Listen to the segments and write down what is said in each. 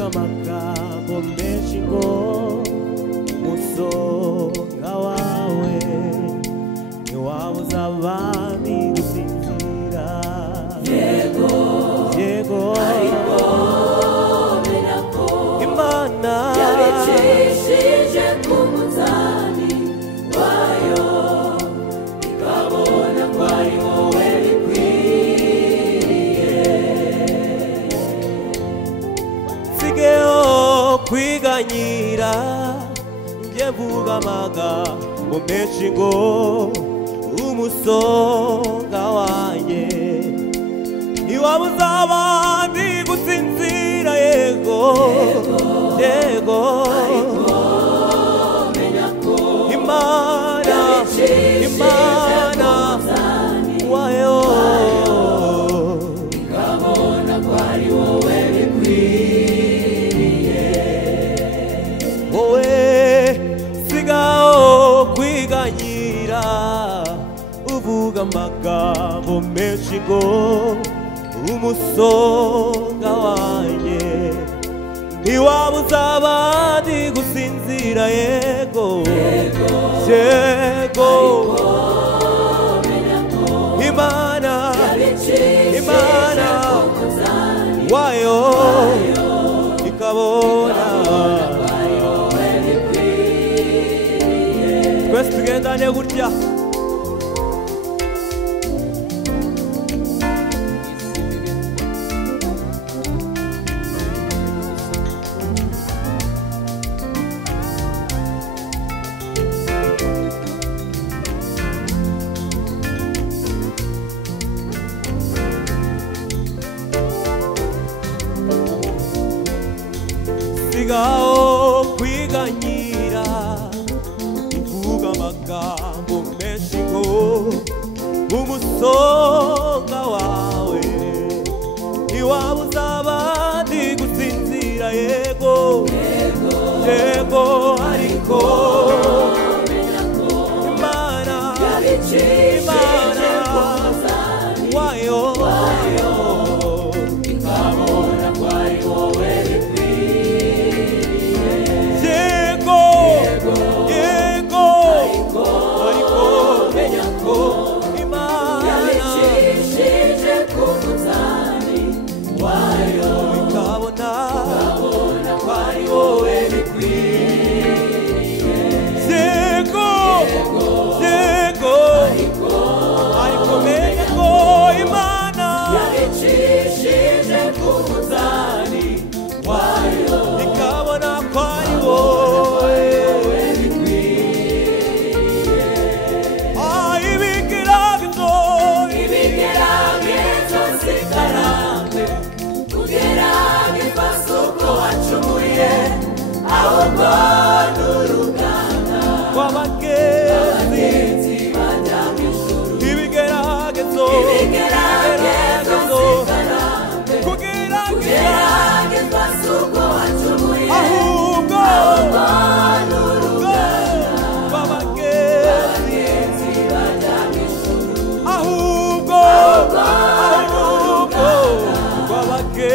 ivuga amagambo menshi ngo umusonga wawe ntiwabuza abandi gusinzira. Yego yego ariko menya ko Imana yabicishije ku munzani wayo ikabona ko ari wowe bikwiriye. Sigeho kwiganyira njye mvuga amagambo menshi ngo umusonga wanjye ntiwabuza abandi gusinzira. Yego yego Imana Imana wayo ikabona ko ari wowe bikwiriye. Wowe sigaho kwiganyira uvuga amagambo menshi ngo umusonga wanjye ntiwabuza abandi gusinzira. Yego yego Imana Imana wayo ikabona. Twese tugendane gutya. Sigaho kwiganyira uvuga amagambo menshi ngo umusonga wawe ntiwabuza abandi gusinzira. Yego yego ariko Imana Imana wayo ikabona ko ari wowe bikwiriye. Yego yego ariko menya ko Imana yabicishije ku munzani wayo ikabona ko ari wowe bikwiriye. Yego yego ariko menya ko Imana yabicishije ku munzani wayo ikabona ko ari wowe bikwiriye. Ibigeragezo sikarande kugeragezwa suko wacumuye ahubwo n'uruganda rw'abagenzi bajya mu ijuru. Ibigeragezo sikarande kugeragezwa suko wacumuye ahubwo n'uruganda rw'abagenzi bajya mu ijuru. Ahubwo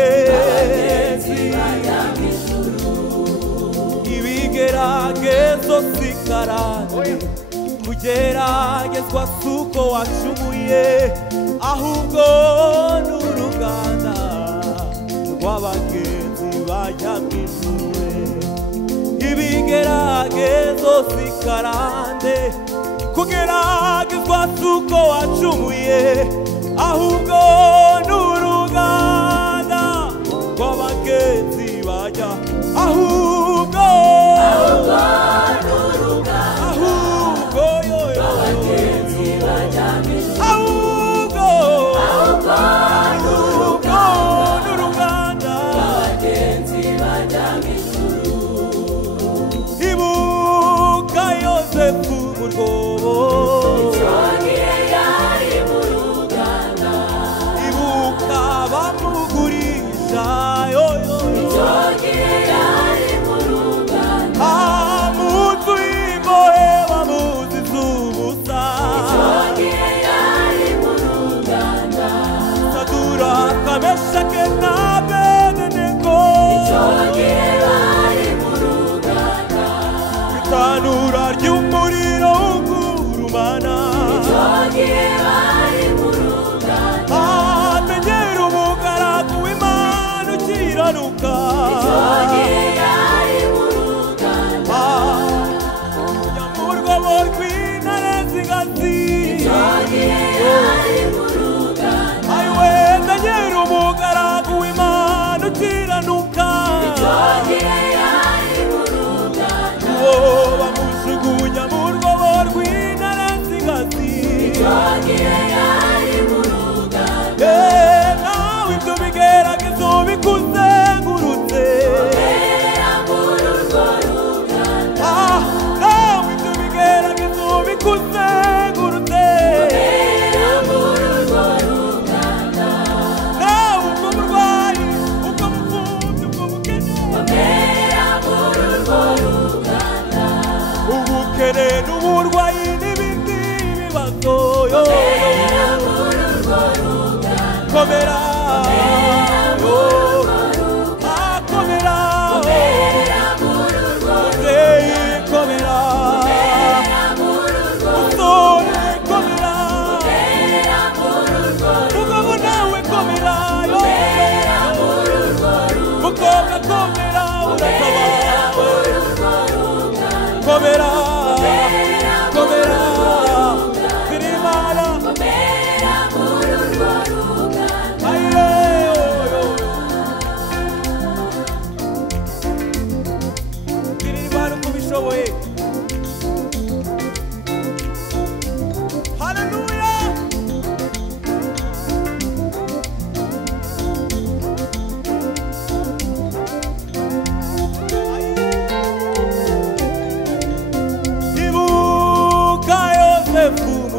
rw'abagenzi bajya mu ijuru. Ibigeragezo sikarande kugeragezwa suko wacumuye ahubwo n'uruganda rw'abagenzi bajya mu ijuru. Ibigeragezo sikarande kugeragezwa suko wacumuye ahubwo n'uruganda rw'abagenzi bajya ahubwo n'uruganda ahubwo rw'abagenzi bajya mu ijuru. Ahubwo n'uruganda rw'abagenzi bajya mu ijuru. Ibuka Yosefu mu rwobo yari mu ruganda. Ibuka bamugurisha yoyo yari mu ruganda. Mu nzu y'imbohe bamuziza ubusa.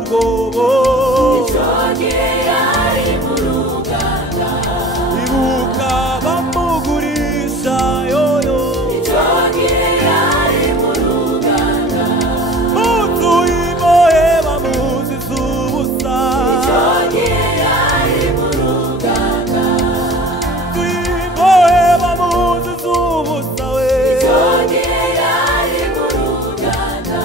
rwobo icogihe yari mu ruganda ibuka bamugurisha yoyo icogihe yari mu ruganda munzu y'imbohe bamuziza ubusa icogihe yari mu ruganda imbohe bamuziza ubusa we icogihe yari mu ruganda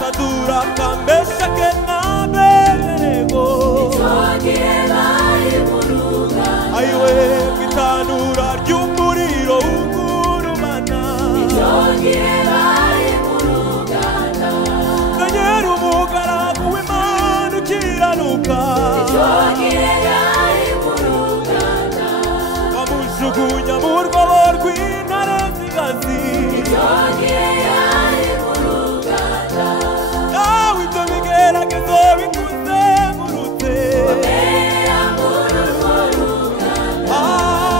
Saduraka Meshake na Abednego icogihe bari mu ruganda ayiwe kwitanura ry'umuriro ugurumana icogihe bari mu ruganda Danyeli umugaragu w'Imana ukiranuka icogihe yari mu ruganda bamujugunya mu rwobo rw'intare z'inkazi icogihe yari mu ruganda nawe ibyo bigeragezo bikuzengurutse era muri urwo ruganda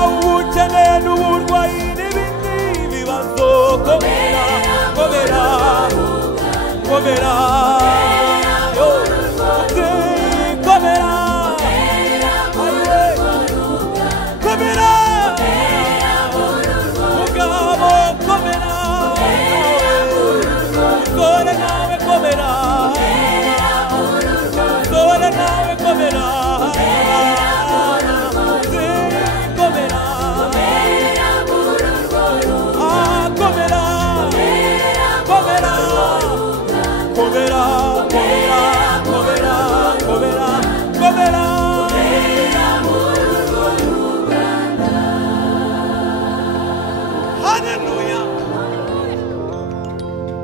ubukene n'uburwayi n'ibindi bibazo komera komera komera